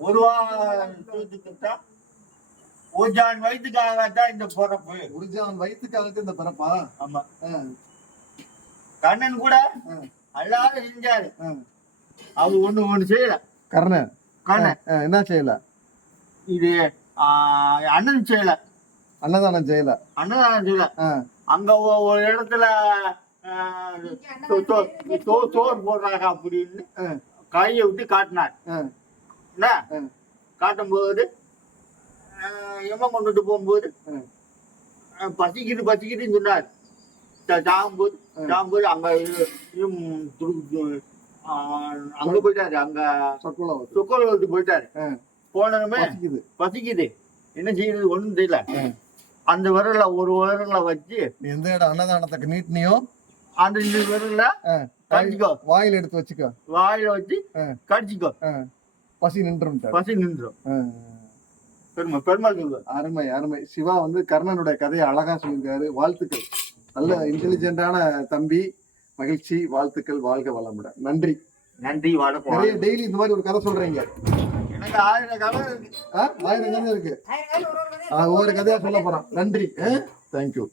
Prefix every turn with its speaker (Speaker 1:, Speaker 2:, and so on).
Speaker 1: ஒரு வாரத்துக்கு தான் ஓஜான் வயிற்றுக்காக தான் இந்த பிறப்பு.
Speaker 2: உருஜான் வயிற்றுக்காக இந்த பிறப்பா?
Speaker 1: ஆமா. கண்ணன் கூட எல்லாரும் செஞ்சாரு. அது ஒண்ணு ஒண்ணு செய்யல.
Speaker 2: கர்ணன்.
Speaker 1: கண்ணன்
Speaker 2: ஆ, என்ன செய்யல?
Speaker 1: இது அண்ணன் செய்யல.
Speaker 2: அன்னதானம் செய்யல.
Speaker 1: அண்ணன் செய்யல. அங்க ஒரு இடத்துல சோறு போடுறாங்க அப்படின்னு கையை விட்டு காட்டினார்.
Speaker 2: ஆ,
Speaker 1: என்ன. காட்டும்போது எம்மன் கொண்டுட்டு போகும்போது பசிக்குது பசிக்குதுன்னு சொன்னார். சாகும்போது. சாகும்போது அங்க அங்க போயிட்டாரு அங்க
Speaker 2: சொற்குல வருது.
Speaker 1: சுக்கோல் விட்டு போயிட்டாரு போனதுமே
Speaker 2: பசிக்குது.
Speaker 1: பசிக்குது. என்ன செய்யறது ஒண்ணும் தெரியல. அந்த விரல ஒரு விரல வச்சு
Speaker 2: எந்த இடம்? அன்னதானத்துக்கு நீட்டினியோ?
Speaker 1: அந்த இந்த விரல கடிச்சிக்கோ.
Speaker 2: வாயில எடுத்து வச்சுக்கோ.
Speaker 1: வாயில வச்சு. கடிச்சிக்கோ.
Speaker 2: பசி நின்றும்
Speaker 1: பசி நின்றும். பெருமை பெருமாள் சொல்லுவார்
Speaker 2: அருமை அருமை. சிவா வந்து கர்ணனுடைய கதையை அழகா சொல்லியிருக்காரு. வாழ்த்துக்கள். நல்ல இன்டெலிஜென்ட்டான தம்பி. மகிழ்ச்சி வாழ்த்துக்கள் வாழ்க வளமுடன். நன்றி.
Speaker 1: நன்றி வணக்கம்
Speaker 2: நிறைய டெய்லி இந்த மாதிரி ஒரு கதை சொல்றீங்க.
Speaker 1: எனக்கு ஆயிரம் கதை இருக்கு.
Speaker 2: ஆ, ஆயிரம் கதை இருக்கு. ஒவ்வொரு கதையா சொல்ல போறான் நன்றி. தேங்க்யூ